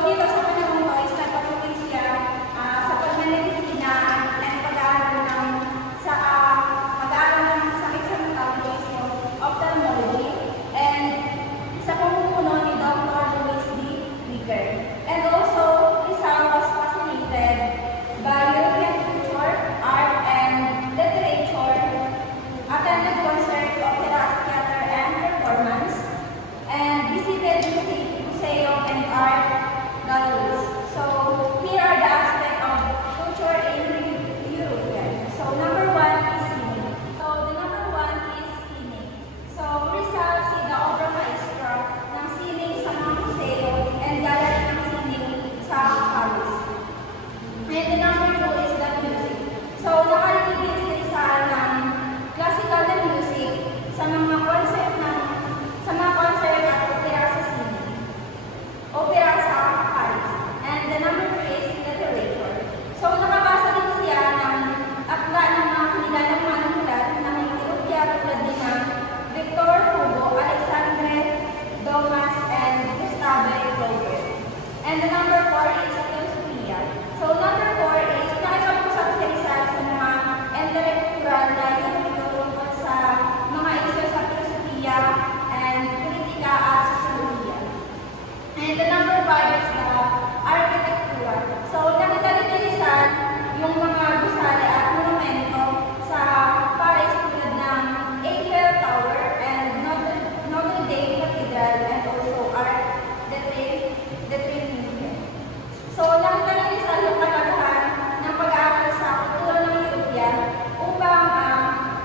dito sa panahon ko is nagpapagin siya sa pagmamedisina at pag-aaral ng sakit sa mata, which is yung ophthalmology, and sa pamumuno ni Dr. Louis D. Wicker. And also, Rizal was fascinated by European culture, art, and literature, attended concert, opera, theater, and performance, and visited museum and art galleries. So here are the aspects of culture in Europe. So number one is cine. So the number one is cine. So Rizal si the obra maestra ng cine sa mga museo and gallery ng cine sa Paris. And the number two is the music. So nakarinig din si Rizal ng classical na music sa mga concert at opera sa cine. Opera sa Paris. And the number three is literature. So nakabasa din siya ng akla ng mga kanilalang manunulat ng Europea tulad din ng Victor Hugo, Alexandre Dumas, and Gustave Flaubert. And the number four is Filosofia. So number four is nakipag-usap si Rizal sa mga intellectual na tungkol sa mga isyu sa filosofia and politika at sosyolohiya. And the number five is the architecture. So nakita rin ni Rizal yung mga gusali at monumento sa Paris tulad ng Eiffel Tower and Notre Dame Cathedral and also Arc de Triomphe. So nakita rin ni Rizal yung kalagahan ng pag-aaral sa kultura ng Europea upang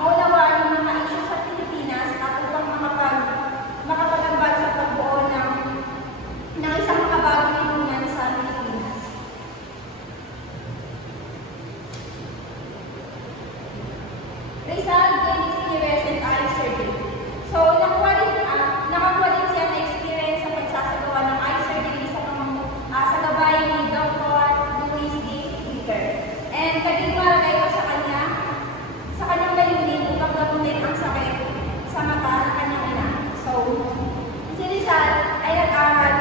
maunawaan ng mga isyu sa Pilipinas at upang makapag-ambag sa pagbuo ng isang makabagong lipunan sa Pilipinas. Rizal gained experience in eye surgery. So nakakuha din siya ng experience sa pagsasagawa ng eye surgery sa gabay ni Dr. Louis D. Wicker. And naging ito sa kanyang layunin upang gamutin ang sakit sa mata ng kanyang ina. So, si Rizal ay nag-aral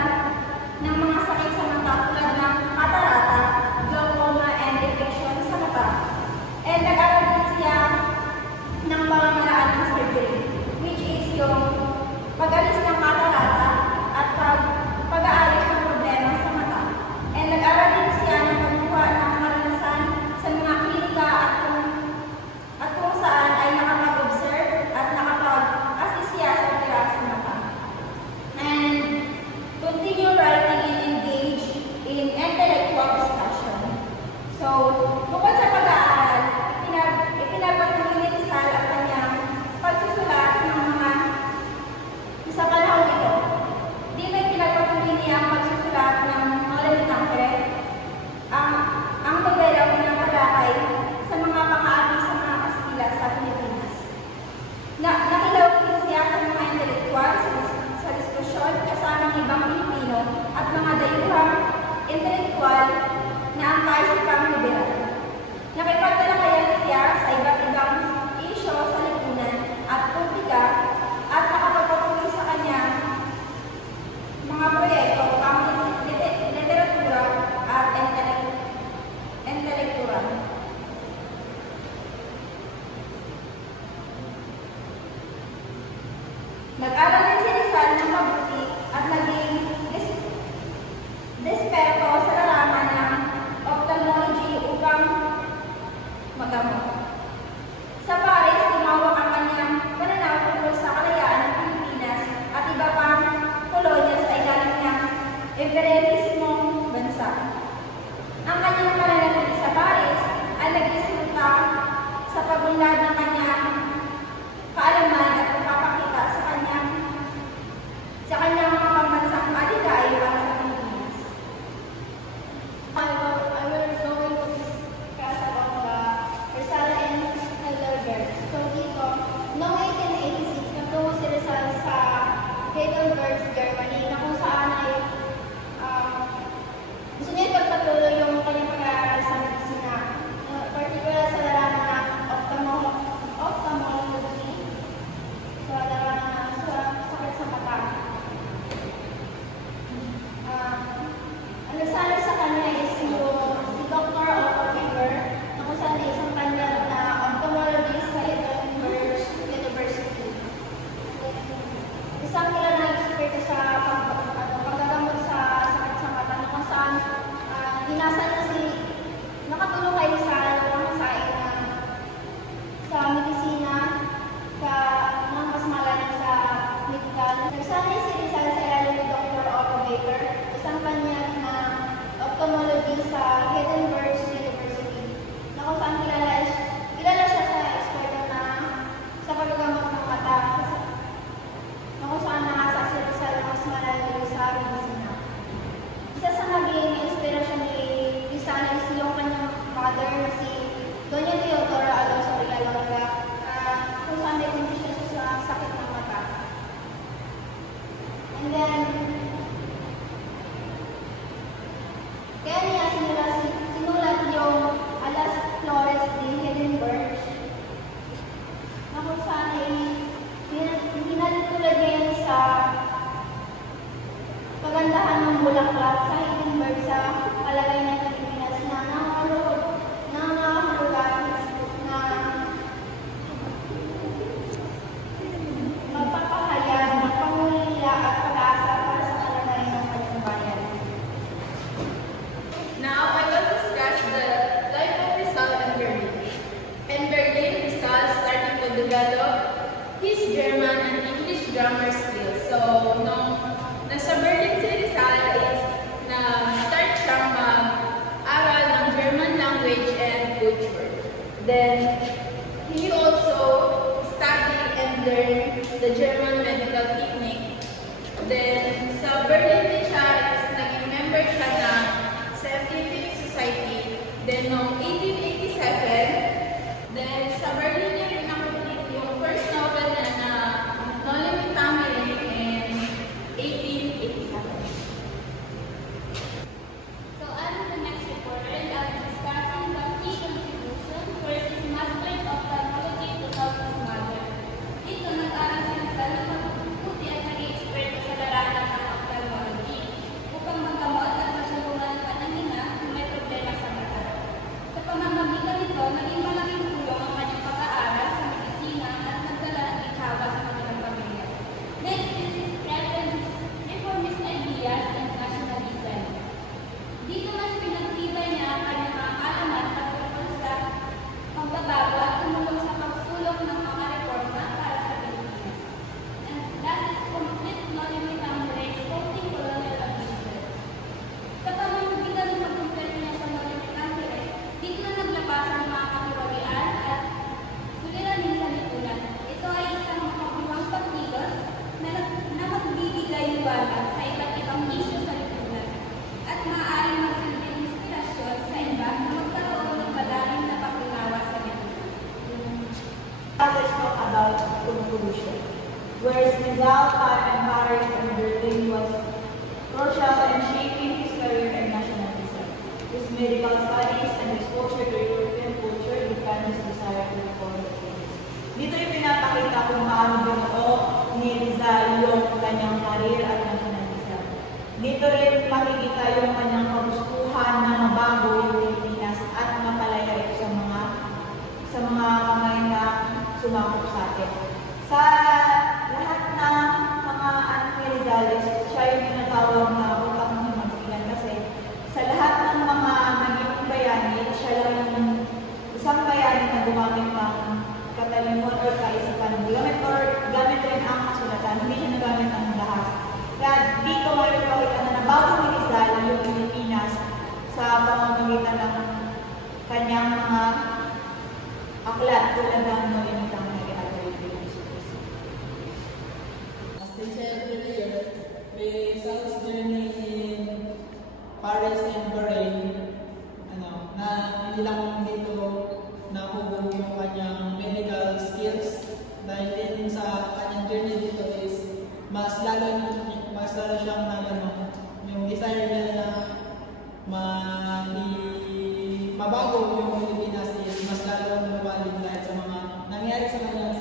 ng mga sakit sa mata tulad ng catarata, glaucoma, and infection sa mata. And nag-aral din siya ng pamamaraan ng surgery, which is yung pag-alis ng catarata at pag-aalis ng problema sa mata. And nag-aral din siya ng pagkuha ng karanasan sa mga klinika at kung saan ay nakapag-observe at nakapag-assist siya sa opera sa mata. And continue writing and engage in intellectual discussion. So, bukod sa pag-aaral, ipinagpatuloy ni Rizal ang kanyang pagsusulat ng mga sa panahon ito. Dito ay pinagpatuloy niya ang pagsusulat ng mga limitangke, ang pagdalaw ng talakay sa mga pang-aapi sa mga Kastila sa Pilipinas. Nakilaw din siya sa mga intelektual sa diskusyon kasama ng ibang Pilipino at mga dayuhang intelektual na ang kaisipang liberal. Nakipagtalakayan siya sa iba't ibang isyu sa lipunan at politika at nakapagpatuloy sa kanyang mga proyekto pang literatura at intelektural. Nag-aral din si Rizal ng mabuti at naging desperto sa larangan ng ophthalmology upang magamot. Sa Paris, tumawag ang kanyang pananaw tungkol sa kalayaan ng Pilipinas at iba pang kolonya sa ilalim ng imperialismong bansa. Ang kanyang pananatili sa Paris ay nag-resulta sa pagunlad ng kanyang kaalaman at pagpapakita sa kanyang mga pambansang adhikain para sa Pilipinas. I will going to discuss about the Rizal and Heidelberg. So dito, noong 1886, nagtungo si Rizal sa Heidelberg, Germany, na kung saan ay kasali sa kanya is yung si Dr. Otto Wenger, na kung saan ay isang kanya na ophthalmologist sa Edinburgh University. Isang kilalang eksperto sa paggagamot sa sakit sa mata, na kung saan inasa niya nakatulong kay Rizal sa medisina, mga mas malalim sa medical. Nagsanay si Rizal sa ilalim ni Dr. Otto Baker, isang kanya na ophthalmologist sa Edinburgh University, na kung saan kilala siya sa eksperto na sa paggagamot ng mata, na kung saan nakasa si Rizal mas malalim sa medisina. Isa sa naging inspirasyon ni Rizal is yung kanyang mother na si Doña Teodora Alonso Villalonga, kung saan may kondisyon siya sa sakit ng mata. And then, kaya niya sinulat yung Alas Flores de Edinburgh, na kung saan ay hinatulad niya yun sa pagandahan ng bulaklak sa Edinburgh sa palagay ng Pilipinas na nangangahulugan na magpapahayag, magpangulila at pag-asa para sa kalagayan ng kanyang bayan. Now, I will discuss the life of Rizal in Berlin. In Berlin, Rizal started to develop his German and English grammar skills. So, nung nasa Berlin si Rizal is na-start siyang mag-aral ng German language and culture. Then, he also studied and learned the German medical technique. Then, sa Berlin din siya, naging member siya ng Scientific Society. Then, noong 1887, then sa Berlin niya rin nakulit yung first novel na Noli Me Tangere in 1887. So I'm the next reporter and I'll be discussing the key contribution first is mastery of ophthalmology to help his mother. Dito nag-aaral si Rizal na magpuputi at naging eksperto sa larangan ng ophthalmology upang maggamot at matulungan ang kanyang ina kung may problema sa mata. Sa pamamagitan nito, naging malaking tulong ang kanyang pag-aaral sa medisina at nagdala ng ikawa sa kanilang pamilya. Next is his reformist ideas and nationalism. Dito mas pinagtibay niya ang kanyang mga kaalaman patungkol sa pagbabago at tumulong sa pagsulong ng mga reforma para sa Pilipinas. And that is complete Noli Me Tangere exposing colonial abuses. Sa pamamagitan ng pagkumpleto niya sa Noli Me Tangere, dito na naglabasan ang mga kahiwalian at suliranin sa lipunan. Ito ay isang makabuwang pagkilos na magbibigay liwanag sa iba't ibang isyu sa lipunan at maaaring magsilbing inspirasyon sa iba na magkaroon ng malalim na pag-unawa sa lipunan. Let's talk about conclusion. Whereas Rizal taught in Paris and Berlin was crucial in shaping his career in nationalism. His medical studies and exposure to European culture defined his desire to reform the place. Dito yung pinapakita kung paano binuo ni Rizal yung kanyang career at nationalism. Dito rin makikita yung kanyang kagustuhan na mabago yung Pilipinas at mapalaya ito sa mga kamay na sumakop sa atin. Sa lahat ng mga anak ni Rizal, siya yung tinatawag na utak ng himagsilan kasi sa lahat ng mga naging bayani, siya lang yung isang bayani na gumamit ng katalimuhan or kaisipan. Gamit rin ang kasulatan, hindi siya nagamit ang lahas. Kaya dito ngayon pakita na nabago ni Rizal yung Pilipinas sa pamamagitan ng kanyang mga aklat tulad ng Noli Me Tangere at Philippines. As they said earlier, Rizal's journey in Paris and Berlin, na hindi lang dito nahubog yung kanyang medical skills dahil din sa kanyang journey dito is mas lalo siyang yung desire niya na mabago yung Pilipinas is mas lalo lumalim dahil sa mga nangyari sa kanya